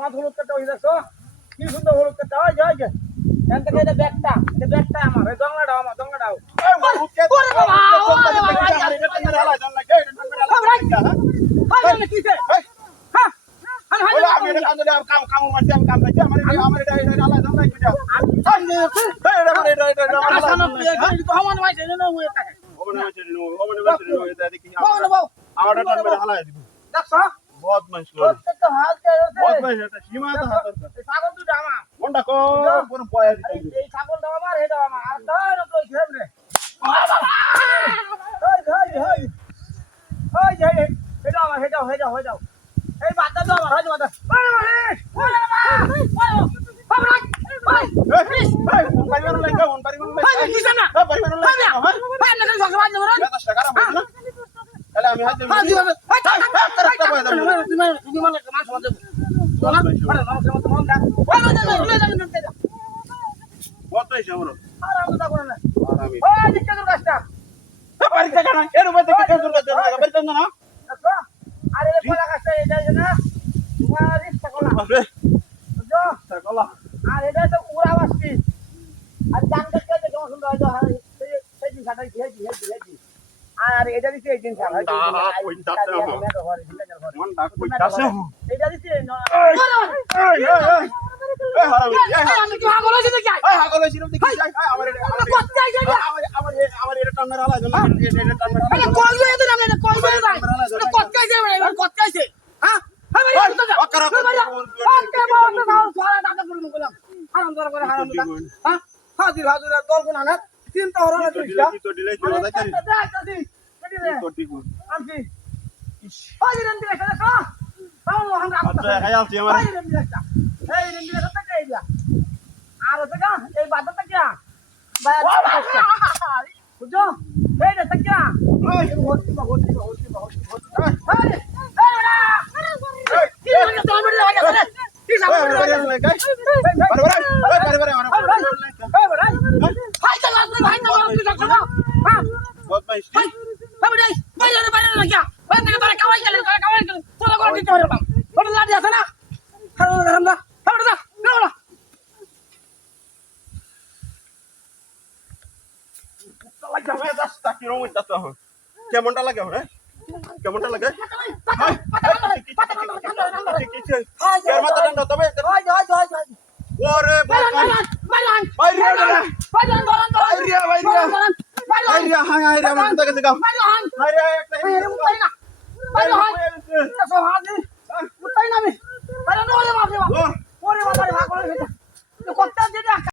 তোমার হলুদ কাটা ওই দেখছ? কি সুন্দর হলুদ কাটা ওই যে ওই যে। এখান থেকে এটা ব্যাগটা এটা ব্যাগটা আমার এই জঙ্গলাটাও আমার জঙ্গলাটাও হ্যাঁ মাইছে না ওই টাকা দেখছ প্রত্যেকটা হাত সীমা তো হাত এই ছাগল দুটো আমার কোনটা কোন পয়া দিতে এই- এই ছাগলটা আমার এটা আমার আর ধর তো ঘেম রে ওই ওই ওই ওই যে এই- এটা আমার হয়ে যাও হয়ে যাও এই বাচ্চা তো আমার হয়ে যাও বাচ্চা ওই মারে ওই ওই ওই কোন কোন ওই ওই ওই কেন না তাহলে আমি হাতে হ্যাঁ ওই মানে মাছ বলা আরে মাছ মাছ মন আর এটা তো উড়া বাসটি আর জান দেখতে তো কেমন সুন্দর হ্যাঁ, সেই সেই দিন কাটাই হেজি হেজি আর এটা দিছে এই দিন মন কইতাছে এটা দিছে হ্যাঁ হ্যাঁ হ্যাঁ হাজির হাজির দল কোন না চিন্তা হলো আচ্ছা আর এই বাদটা তা কিয়া বুঝছ এই রে তা কিয়া ওই হচ্ছে বা হচ্ছে বা হচ্ছে বা হচ্ছে বা এই মানে বারে বারে বারে বারে চল আসলে ভাই না হ্যাঁ না বাইরে না কিয়া ভাই না তোরা কাওয়াই গেল কাওয়াই গেল তোরা করে দিতে পারবা ওটা লাড়ি আছে না হারো হারো দা না হয়ে কি রকম যাচ্ছে এখন কেমনটা লাগে হ্যাঁ কেমনটা লাগে তবে ওরে বাইরে বাইরে বাইরে বাইরে বাইরে বাইরে হাই হাই রে আমার কাছে গেছে বাইরে হান হাই একটা বাইরে উঠাই না বাইরে হান সব হাত